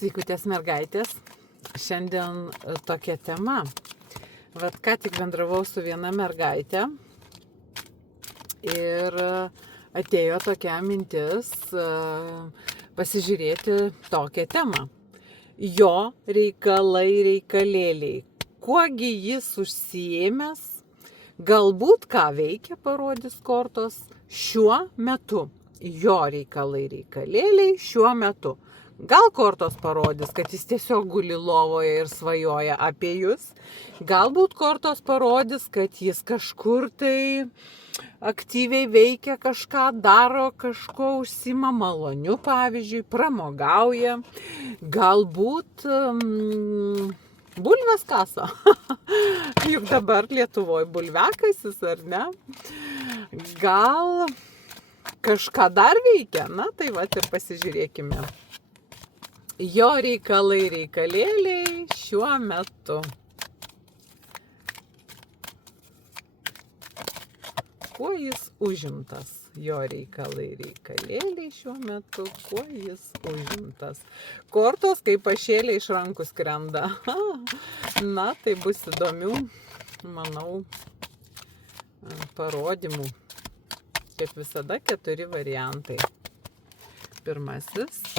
Sveikutės mergaitės, šiandien tokia tema. Vat ką tik bendravau su viena mergaitė ir atėjo tokia mintis pasižiūrėti tokią temą. Jo reikalėliai. Kuogi jis užsiėmęs, galbūt ką veikia, parodys kortos šiuo metu. Jo reikalėliai šiuo metu. Gal kortos parodys, kad jis tiesiog guli lovoje ir svajoja apie jūs. Galbūt kortos parodys, kad jis kažkur tai aktyviai veikia, kažką daro, kažko užsima maloniu, pavyzdžiui, pramogauja. Galbūt bulves kasa. Juk dabar Lietuvoje bulviakasis, ar ne? Gal kažką dar veikia? Na, tai vat ir pasižiūrėkime. Jo reikalėliai šiuo metu. Kuo jis užimtas? Jo reikalėliai šiuo metu. Kuo jis užimtas? Kortos kaip pašėlė iš rankų skrenda. Na, tai bus įdomių, manau, parodymų. Kaip visada 4 variantai. Pirmasis. 4.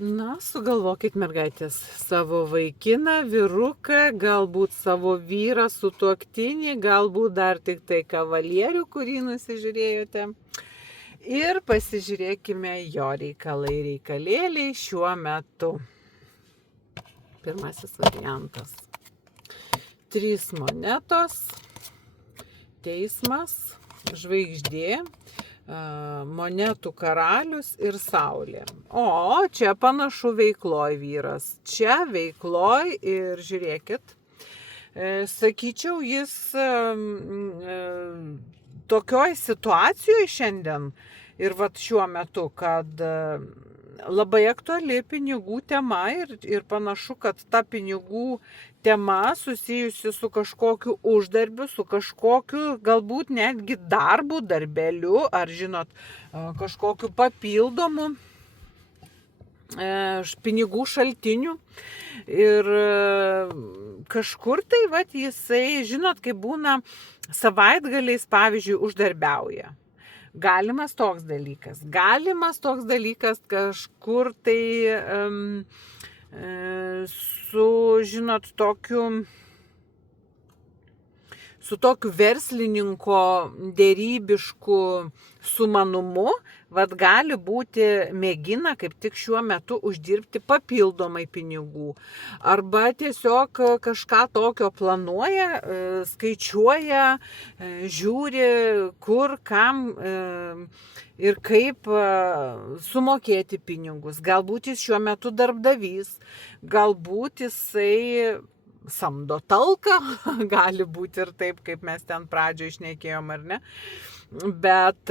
Na, sugalvokit mergaitės savo vaikiną, vyruką, galbūt savo vyrą, sutuoktinį, galbūt dar tik tai kavalierių, kurį nusižiūrėjote. Ir pasižiūrėkime jo reikalėliai šiuo metu. Pirmasis variantas. 3 monetos, teismas, žvaigždė, monetų karalius ir saulė. O, čia panašu veikloj vyras. Čia veikloj ir žiūrėkit, sakyčiau, jis tokioj situacijoje šiandien ir vat šiuo metu, kad labai aktuali pinigų tema ir panašu, kad ta pinigų tema susijusi su kažkokiu uždarbiu, su kažkokiu galbūt netgi darbu, darbeliu, ar žinot, kažkokiu papildomu pinigų šaltiniu. Ir kažkur tai, vat, jisai, žinot, kaip būna savaitgaliais, pavyzdžiui, uždarbiauja. Galimas toks dalykas kažkur tai su, žinot, su tokiu verslininko dėrybišku sumanumu, vat gali būti mėgina kaip tik šiuo metu uždirbti papildomai pinigų. Arba tiesiog kažką tokio planuoja, skaičiuoja, žiūri, kur, kam ir kaip sumokėti pinigus. Galbūt jis šiuo metu darbdavys, galbūt jisai samdo talką, gali būti ir taip, kaip mes ten pradžioje šnekėjom, ar ne. Bet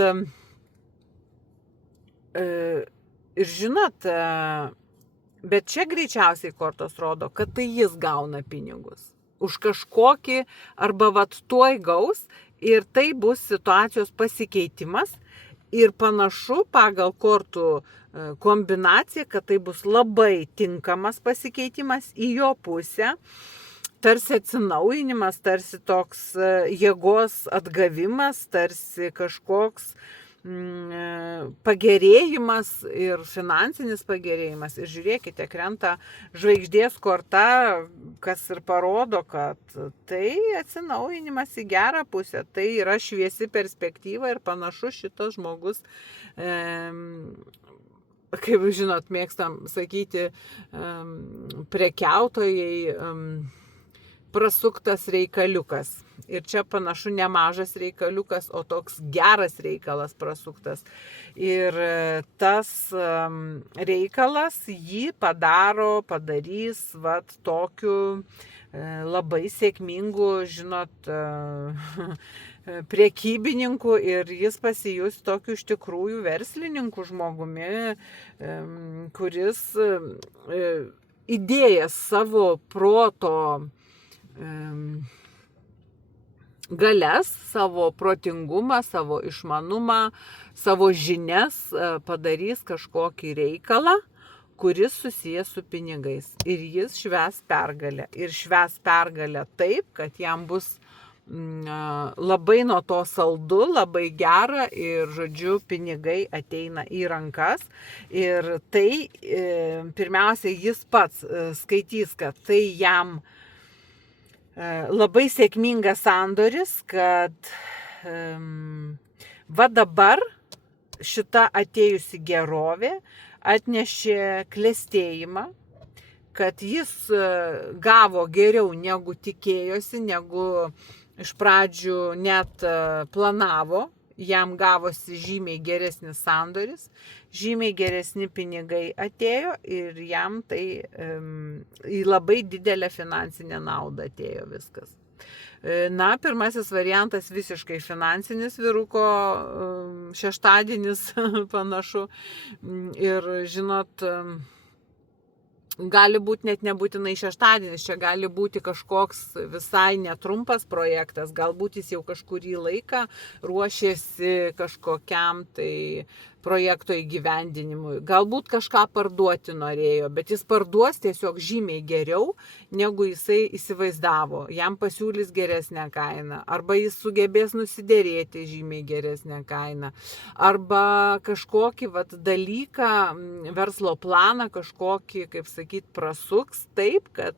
ir žinot, bet čia greičiausiai kortos rodo, kad tai jis gauna pinigus už kažkokį, arba vat tuoj gaus, ir tai bus situacijos pasikeitimas. Ir panašu pagal kortų kombinaciją, kad tai bus labai tinkamas pasikeitimas į jo pusę. Tarsi atsinaujinimas, tarsi toks jėgos atgavimas, tarsi kažkoks pagerėjimas ir finansinis pagerėjimas. Ir žiūrėkite, krenta žvaigždės korta, kas ir parodo, kad tai atsinaujinimas į gerą pusę. Tai yra šviesi perspektyva ir panašu šitas žmogus, kaip žinot, mėgstam sakyti, prekiautojai, prasuktas reikaliukas. Ir čia panašu nemažas reikaliukas, o toks geras reikalas prasuktas. Ir tas reikalas jį padarys tokiu labai sėkmingu, žinot, priekybininku ir jis pasijus tokiu iš tikrųjų verslininku žmogumi, kuris įdėjęs savo proto galias, savo protingumą, savo išmanumą, savo žinias padarys kažkokį reikalą, kuris susijęs su pinigais. Ir jis švęs pergalę. Ir švęs pergalę taip, kad jam bus labai nuo to saldu, labai gera ir, žodžiu, pinigai ateina į rankas. Ir tai, pirmiausia, jis pats skaitys, kad tai jam labai sėkmingas sandoris, kad va dabar šita atėjusi gerovė atnešė klestėjimą, kad jis gavo geriau negu tikėjosi, negu iš pradžių net planavo, jam gavosi žymiai geresnis sandoris, žymiai geresni pinigai atėjo ir jam tai į labai didelę finansinę naudą atėjo viskas. Na, pirmasis variantas visiškai finansinis, vyruko šeštadienis panašu ir, žinot, gali būti net nebūtinai šeštadienis, čia gali būti kažkoks visai netrumpas projektas, galbūt jis jau kažkurį laiką ruošėsi kažkokiam tai projekto įgyvendinimui, galbūt kažką parduoti norėjo, bet jis parduos tiesiog žymiai geriau, negu jisai įsivaizdavo, jam pasiūlys geresnę kainą, arba jis sugebės nusidėrėti žymiai geresnę kainą, arba kažkokį dalyką, verslo planą kažkokį, kaip sakyt, prasuks taip, kad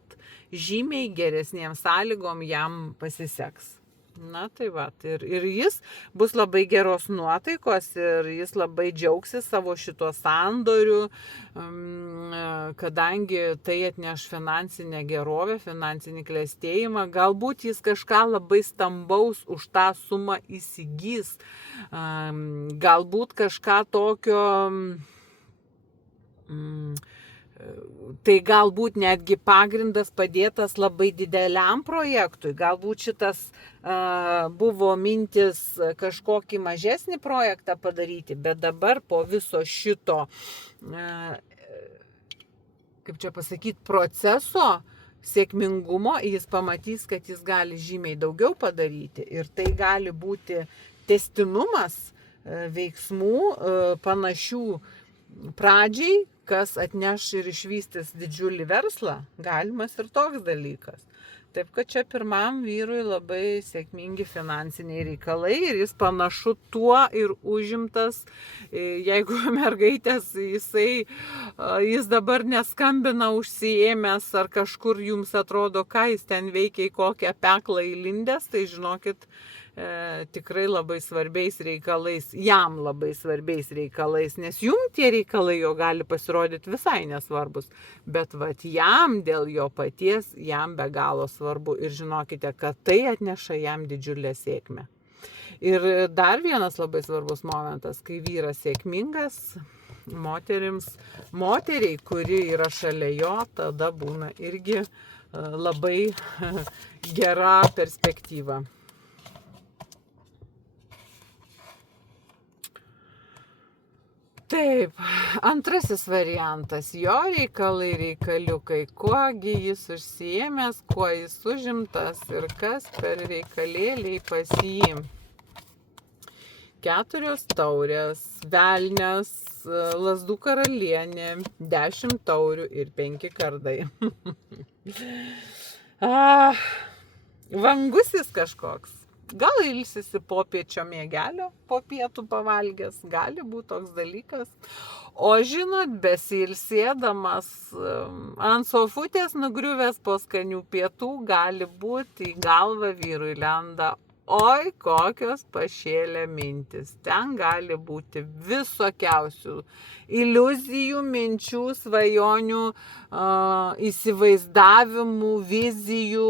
žymiai geresnėm sąlygom jam pasiseks. Na tai va, ir jis bus labai geros nuotaikos ir jis labai džiaugsis savo šituo sandoriu, kadangi tai atneš finansinę gerovę, finansinį klestėjimą. Galbūt jis kažką labai stambaus už tą sumą įsigys, galbūt kažką tokio... Tai galbūt netgi pagrindas padėtas labai dideliam projektui, galbūt šitas buvo mintis kažkokį mažesnį projektą padaryti, bet dabar po viso šito, kaip čia pasakyti, proceso sėkmingumo jis pamatys, kad jis gali žymiai daugiau padaryti ir tai gali būti tęstinumas veiksmų panašių pradžiai, kas atneš ir išvystys didžiulį verslą, galimas ir toks dalykas. Taip, kad čia pirmam vyrui labai sėkmingi finansiniai reikalai ir jis panašu tuo ir užimtas, jeigu mergaitės jis dabar neskambina užsiėmęs ar kažkur jums atrodo, ką jis ten veikia, į kokią peklą įlindęs, tai žinokit, tikrai labai svarbiais reikalais, jam labai svarbiais reikalais, nes jum tie reikalai jo gali pasirodyti visai nesvarbus, bet jam dėl jo paties, jam be galo svarbu ir žinokite, kad tai atneša jam didžiulę sėkmę. Ir dar vienas labai svarbus momentas, kai vyras sėkmingas, moteriai, kuri yra šalia jo, tada būna irgi labai gera perspektyva. Taip, antrasis variantas, jo reikaliukai, kuogi jis užsiėmęs, kuo jis užimtas ir kas per reikalėliai pas jį. 4 taurės, velnias, lazdų karalienė, 10 taurių ir 5 kardai. Vangusis kažkoks. Gal ilsisi po piečio miegelio, po pietų pavalgęs, gali būti toks dalykas. O žinot, besilsėdamas ant sofutės nugriuvęs po skanių pietų, gali būti į galvą vyrui lenda Oi, kokios pašėlę mintis. Ten gali būti visokiausių iliuzijų, minčių, svajonių, įsivaizdavimų, vizijų,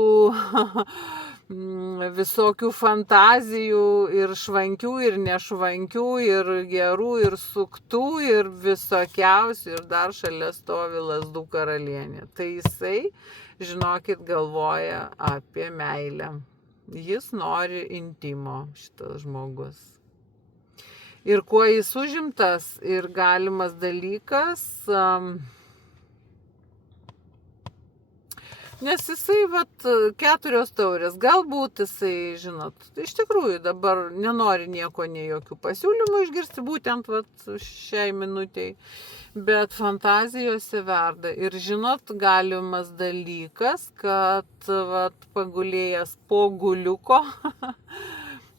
visokių fantazijų ir švankių, ir nešvankių, ir gerų, ir suktų, ir visokiausių. Ir dar šalia stovi lazdų karalienė. Tai jisai, žinokit, galvoja apie meilę. Jis nori intimo, šitas žmogus. Ir kuo jis užimtas ir galimas dalykas, nes jisai, 4 taurės, galbūt jisai, žinot, iš tikrųjų dabar nenori nieko, nei jokių pasiūlymų išgirsti, būtent šiai minutei. Bet fantazijose verda. Ir žinot, galimas dalykas, kad pagulėjęs po guliuko,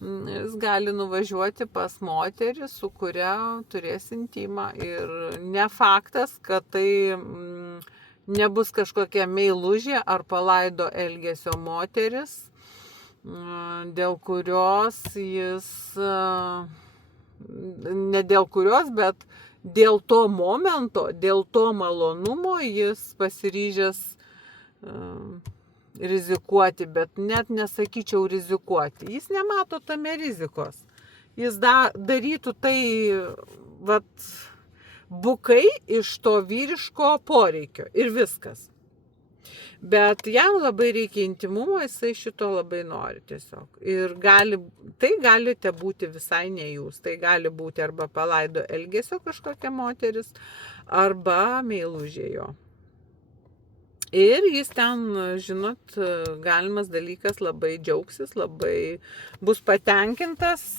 jis gali nuvažiuoti pas moterį, su kuria turės intimą. Ir ne faktas, kad tai nebus kažkokia meilužė ar palaido elgesio moteris, dėl kurios jis, ne dėl kurios, bet dėl to momento, dėl to malonumo jis pasiryžęs rizikuoti, bet net nesakyčiau rizikuoti. Jis nemato tame rizikos. Jis darytų tai bukai iš to vyriško poreikio ir viskas. Bet jam labai reikia intimumo, jisai šito labai nori tiesiog. Ir tai galite būti visai ne jūs. Tai gali būti arba palaido elgesio kažkokia moteris, arba meilužė jo. Ir jis ten, žinot, galimas dalykas, labai džiaugsis, labai bus patenkintas,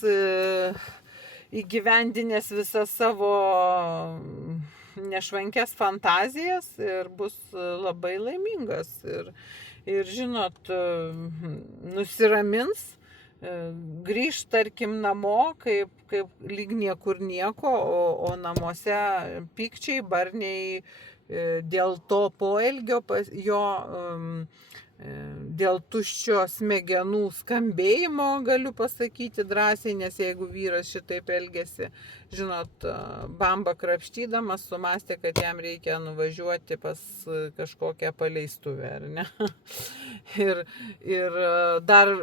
įgyvendinęs visą savo nešvankės fantazijas ir bus labai laimingas. Ir žinot, nusiramins, grįž, tarkim, namo, kaip lyg niekur nieko, o namuose pykčiai, barniai dėl to poelgio jo, dėl tuščio smegenų skambėjimo, galiu pasakyti drąsiai, nes jeigu vyras šitaip elgesi, žinot, bamba krapštydamas, sumastė, kad jam reikia nuvažiuoti pas kažkokią paleistuvę, ar ne? Ir dar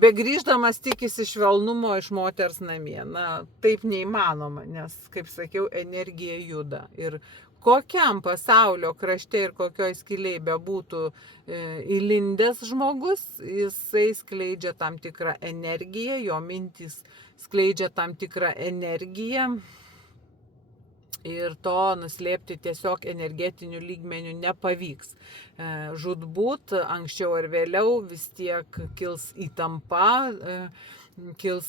begrįždamas tikisi švelnumo iš moters namie. Na, taip neįmanoma, nes, kaip sakiau, energija juda. Ir kokiam pasaulio krašte ir kokioj skylėj bebūtų įlindęs žmogus, jisai skleidžia tam tikrą energiją, jo mintys skleidžia tam tikrą energiją ir to nuslėpti tiesiog energetiniu lygmeniu nepavyks. Žūtbūt anksčiau ar vėliau vis tiek kils įtampa, kils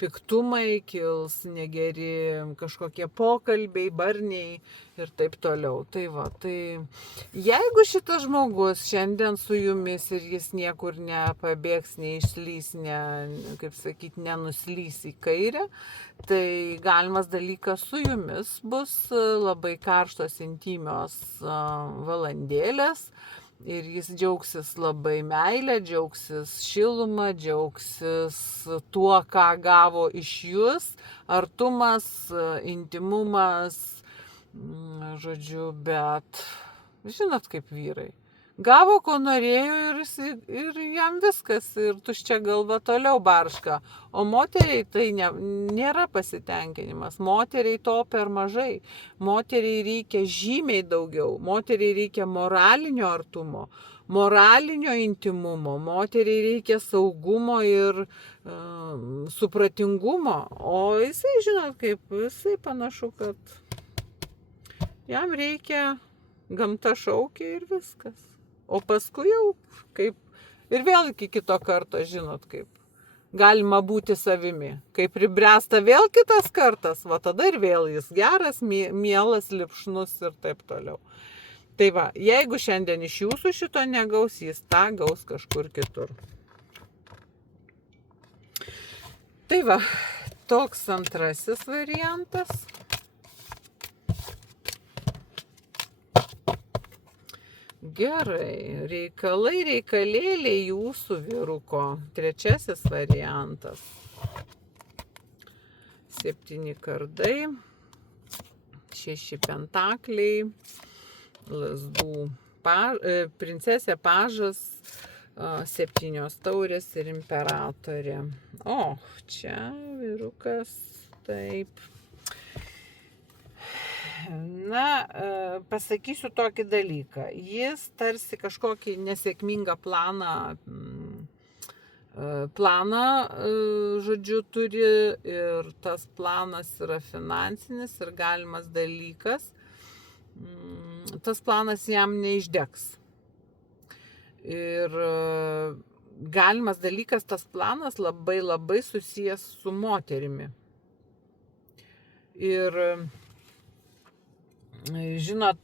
piktumai, kils negeri kažkokie pokalbiai, barniai ir taip toliau. Tai jeigu šitas žmogus šiandien su jumis ir jis niekur nepabėgs, neišslys, nenuslys į kairę, tai galimas dalykas su jumis bus labai karštos, intymios valandėlės. Ir jis džiaugsis labai meilę, džiaugsis šilumą, džiaugsis tuo, ką gavo iš jūs, artumas, intimumas, žodžiu, bet žinot kaip vyrai. Gavo, ko norėjo ir jam viskas, ir tuščia galva toliau barška. O moteriai tai nėra pasitenkinimas, moteriai to per mažai, moteriai reikia žymiai daugiau, moteriai reikia moralinio artumo, moralinio intimumo, moteriai reikia saugumo ir supratingumo, o jisai, žinot, jisai panašu, kad jam reikia, gamta šaukia ir viskas. O paskui jau ir vėl iki kito karto, žinot, kaip galima būti savimi. Kai pribręsta vėl kitas kartas, tada ir vėl jis geras, mielas, lipšnus ir taip toliau. Tai jeigu šiandien iš jūsų šito negaus, jis tą gaus kažkur kitur. Tai toks antrasis variantas. Gerai, reikalėliai jūsų vyruko. Trečiasis variantas. 7 kardai, 6 pentakliai, lazdų, princesė pažas, 7 taurės ir imperatorė. O, čia vyrukas taip. Na, pasakysiu tokį dalyką. Jis tarsi kažkokį nesėkmingą planą, žodžiu, turi ir tas planas yra finansinis ir galimas dalykas. Tas planas jam neišdegs. Ir galimas dalykas, tas planas labai susijęs su moterimi. Ir žinot,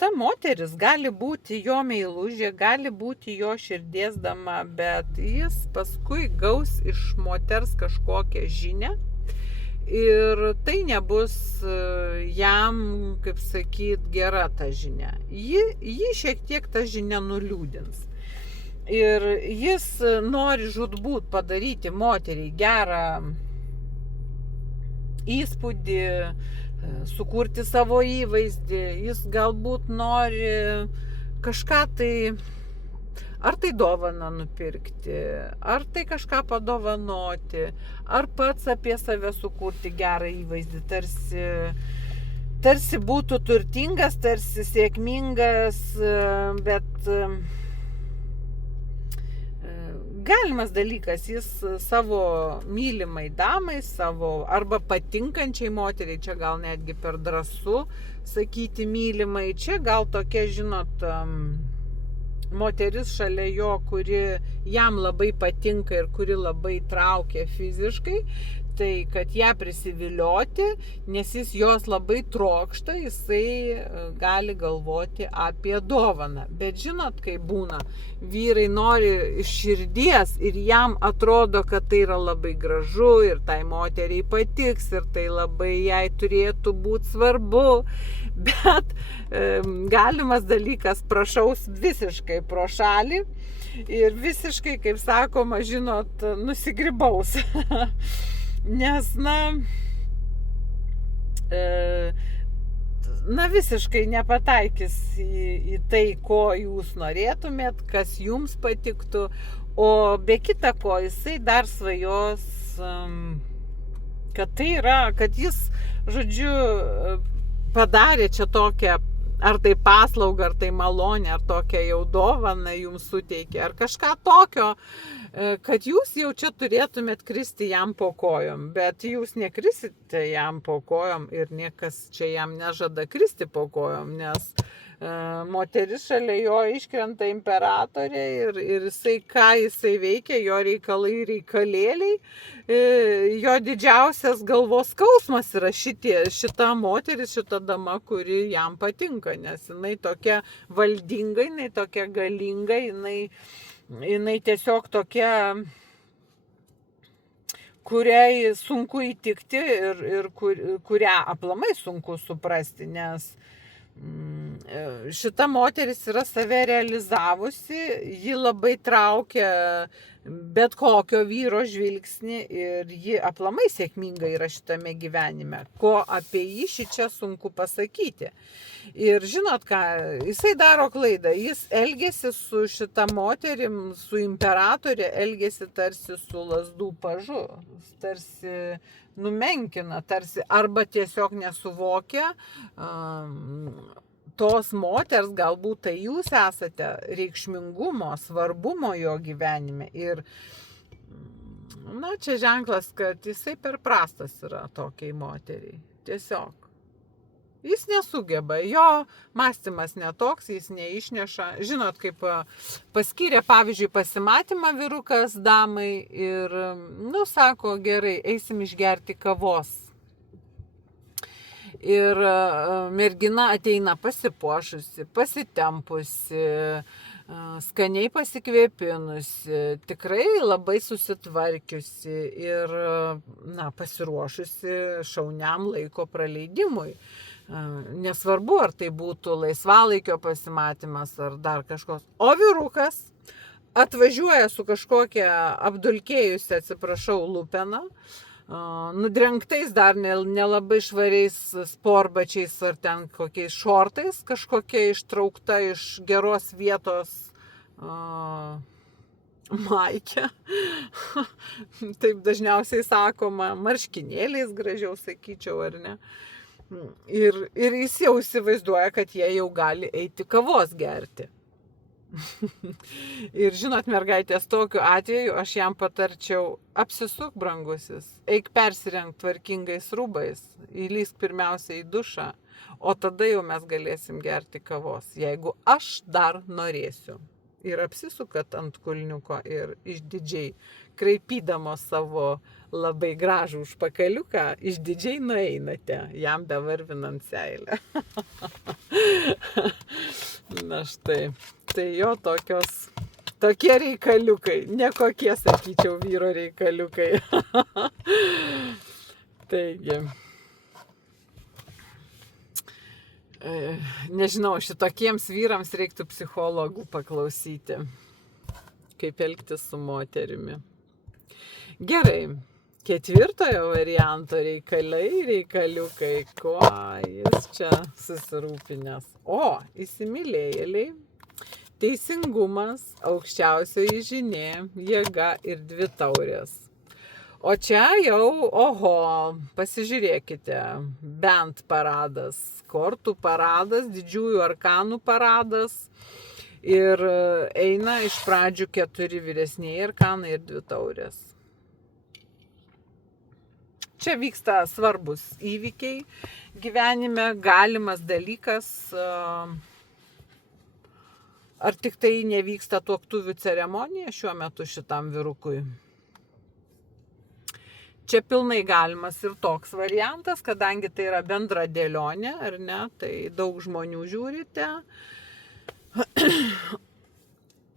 ta moteris gali būti jo meilužė, gali būti jo širdies dama, bet jis paskui gaus iš moters kažkokią žinią ir tai nebus jam, kaip sakyt, gera ta žinia. Jį šiek tiek ta žinia nuliūdins. Ir jis nori žūtbūt padaryti moteriai gerą įspūdį, sukurti savo įvaizdį, jis galbūt nori kažką tai, ar tai dovaną nupirkti, ar tai kažką padovanoti, ar pats apie save sukurti gerą įvaizdį, tarsi būtų turtingas, tarsi sėkmingas, bet galimas dalykas, jis savo mylimai damai, savo arba patinkančiai moteriai, čia gal netgi per drąsu sakyti mylimai, čia gal tokia, žinot, moteris šalia jo, kuri jam labai patinka ir kuri labai traukia fiziškai, tai kad ją prisivilioti, nes jis jos labai trokšta, jisai gali galvoti apie dovaną. Bet žinot, kai būna, vyrai nori iš širdies ir jam atrodo, kad tai yra labai gražu ir tai moteriai patiks ir tai labai jai turėtų būti svarbu, bet galimas dalykas prašaus visiškai pro šalį ir visiškai, kaip sakoma, žinot, nusigrybaus. Nes, visiškai nepataikys į tai, ko jūs norėtumėt, kas jums patiktų, o be kita ko, jisai dar svajos, kad tai yra, kad jis, žodžiu, padarė čia tokią, ar tai paslaugą, ar tai malonę, ar tokią jau dovaną jums suteikė, ar kažką tokio, kad jūs jau čia turėtumėt kristi jam po kojom, bet jūs nekrisite jam po kojom ir niekas čia jam nežada kristi po kojom, nes moteris šalia jo iškrenta imperatorė ir jisai veikia, jo reikalėliai, jo didžiausias galvos skausmas yra šita moteris, šita dama, kuri jam patinka, nes jinai tokia valdinga, jinai tokia galinga, jinai tiesiog tokia, kuriai sunku įtikti ir kurią aplamai sunku suprasti, nes šita moteris yra save realizavusi, ji labai traukia bet kokio vyro žvilgsnį ir ji aplamai sėkminga yra šitame gyvenime. Ko apie jį šičia sunku pasakyti. Ir žinot ką, jisai daro klaidą, jis elgiasi su šita moterim, su imperatorė, elgiasi tarsi su lazdų pažu, tarsi numenkina, tarsi arba tiesiog nesuvokia tos moters, galbūt tai jūs esate, reikšmingumo, svarbumo jo gyvenime. Ir, čia ženklas, kad jisai per prastas yra tokiai moteriai. Tiesiog. Jis nesugeba, jo mąstymas netoks, jis neišneša. Žinot, kaip paskyrė, pavyzdžiui, pasimatymą vyrukas damai ir, sako, gerai, eisim išgerti kavos. Ir mergina ateina pasipuošusi, pasitempusi, skaniai pasikvėpinusi, tikrai labai susitvarkiusi ir pasiruošusi šauniam laiko praleidimui. Nesvarbu, ar tai būtų laisvalaikio pasimatymas ar dar kažkoks. O vyrukas atvažiuoja su kažkokia apdulkėjusia, atsiprašau, lupena, nudrengtais dar nelabai švariais sportbačiais ar ten kokiais šortais, kažkokia ištraukta iš geros vietos maikė, taip dažniausiai sakoma, marškinėliais gražiau sakyčiau, ar ne. Ir jis jau įsivaizduoja, kad jie jau gali eiti kavos gerti. Ir žinot, mergaitės, tokiu atveju aš jam patarčiau, apsisuk, brangusis, eik persirengt tvarkingais rūbais, įlysk pirmiausia į dušą, o tada jau mes galėsim gerti kavos, jeigu aš dar norėsiu. Ir apsisukat ant kulniuko ir išdidžiai, kraipydamos savo labai gražų užpakaliuką, išdidžiai nueinate, jam bevarvinant seilę. Na štai, tai jo tokie reikaliukai, nekokie, sakyčiau, vyro reikaliukai. Taigi, nežinau, šitokiems vyrams reiktų psichologų paklausyti, kaip elgtis su moterimi. Gerai, ketvirtojo varianto reikaliukai, kuo jis čia susirūpinęs. O, įsimylėjėliai, teisingumas, aukščiausioji žinė, jėga ir 2 taurės. O čia jau, oho, pasižiūrėkite, bent paradas, kortų paradas, didžiųjų arkanų paradas ir eina iš pradžių 4 vyresnieji arkanai ir 2 taurės. Čia vyksta svarbus įvykiai gyvenime, galimas dalykas, ar tik tai nevyksta tuoktuvių ceremonija šiuo metu šitam vyrukui. Čia pilnai galimas ir toks variantas, kadangi tai yra bendra dėlionė, ar ne, tai daug žmonių žiūrite.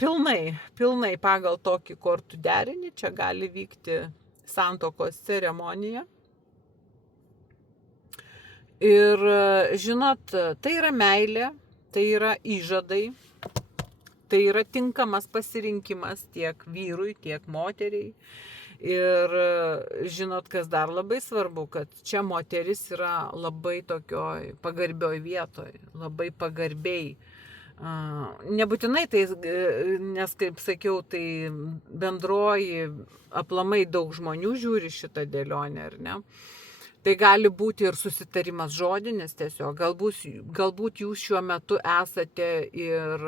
Pilnai pagal tokį kortų derinį čia gali vykti santuokos ceremonija. Ir žinot, tai yra meilė, tai yra įžadai, tai yra tinkamas pasirinkimas tiek vyrui, tiek moteriai. Ir žinot, kas dar labai svarbu, kad čia moteris yra labai tokioj pagarbioj vietoj, labai pagarbiai. Nebūtinai tai, nes kaip sakiau, tai bendroji aplamai daug žmonių žiūri šitą dėlionę, ar ne? Tai gali būti ir susitarimas žodinis tiesiog, galbūt jūs šiuo metu esate ir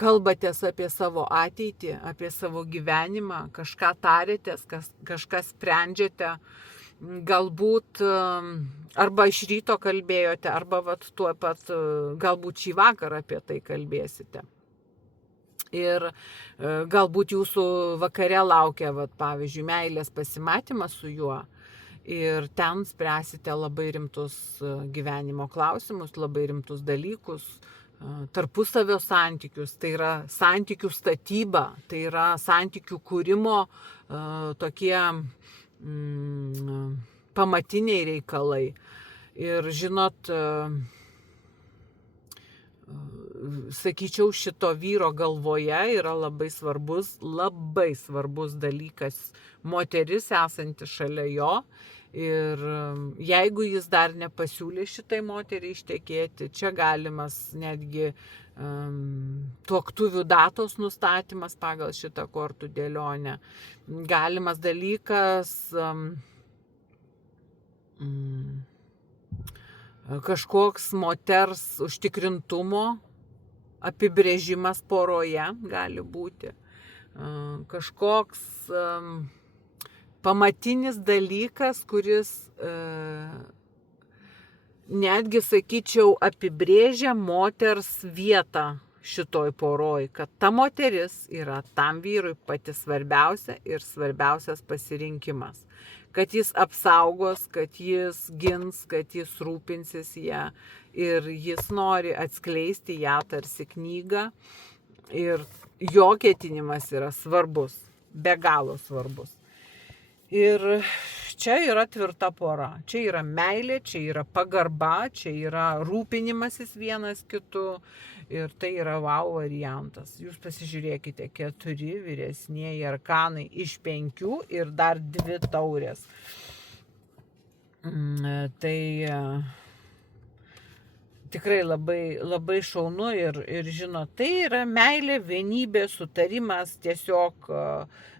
kalbatės apie savo ateitį, apie savo gyvenimą, kažką tarėtės, kažką sprendžiate, galbūt arba iš ryto kalbėjote, arba tuo pat galbūt šį vakarą apie tai kalbėsite. Ir galbūt jūsų vakare laukia, pavyzdžiui, meilės pasimatymas su juo. Ir ten spręsite labai rimtus gyvenimo klausimus, labai rimtus dalykus, tarpusavio santykius, tai yra santykių statyba, tai yra santykių kūrimo tokie pamatiniai reikalai. Ir žinot, sakyčiau, šito vyro galvoje yra labai svarbus dalykas moteris esanti šalia jo. Ir jeigu jis dar nepasiūlė šitai moteriai ištekėti, čia galimas netgi tuoktuvių datos nustatymas pagal šitą kortų dėlionę. Galimas dalykas kažkoks moters užtikrintumo apibrėžimas poroje gali būti. Kažkoks pamatinis dalykas, kuris netgi, sakyčiau, apibrėžia moters vietą šitoj poroj, kad ta moteris yra tam vyrui pati svarbiausia ir svarbiausias pasirinkimas. Kad jis apsaugos, kad jis gins, kad jis rūpinsis ją ir jis nori atskleisti ją tarsi knygą ir jo ketinimas yra svarbus, be galo svarbus. Ir čia yra tvirta pora. Čia yra meilė, čia yra pagarba, čia yra rūpinimasis vienas kitu. Ir tai yra wow variantas. Jūs pasižiūrėkite, 4 vyresnieji arkanai iš 5 ir dar 2 taurės. Tai tikrai labai šaunu ir žinot, tai yra meilė, vienybė, sutarimas, tiesiog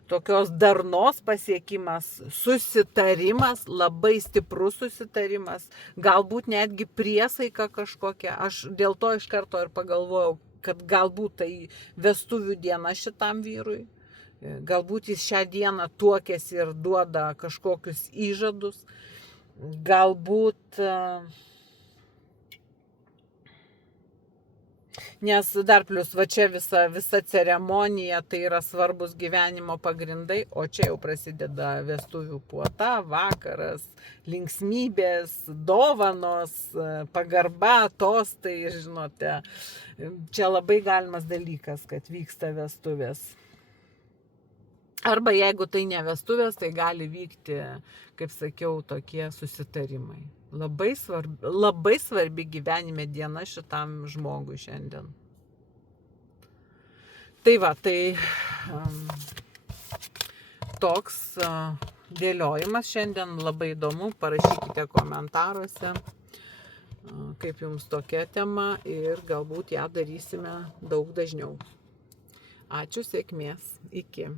tokios darnos pasiekimas, susitarimas, labai stiprus susitarimas, galbūt netgi priesaika kažkokia. Aš dėl to iš karto ir pagalvojau, kad galbūt tai vestuvių diena šitam vyrui. Galbūt jis šią dieną tuokėsi ir duoda kažkokius įžadus. Galbūt... Nes dar plus, va čia visa ceremonija, tai yra svarbus gyvenimo pagrindai, o čia jau prasideda vestuvių puota, vakaras, linksmybės, dovanos, pagarba, tostai, žinote. Čia labai galimas dalykas, kad vyksta vestuvės. Arba jeigu tai ne vestuvės, tai gali vykti, kaip sakiau, tokie susitarimai. Labai svarbi gyvenime diena šitam žmogui šiandien. Tai va, tai toks dėliojimas šiandien, labai įdomu, parašykite komentaruose, kaip jums tokia tema ir galbūt ją darysime daug dažniau. Ačiū, sėkmės, iki.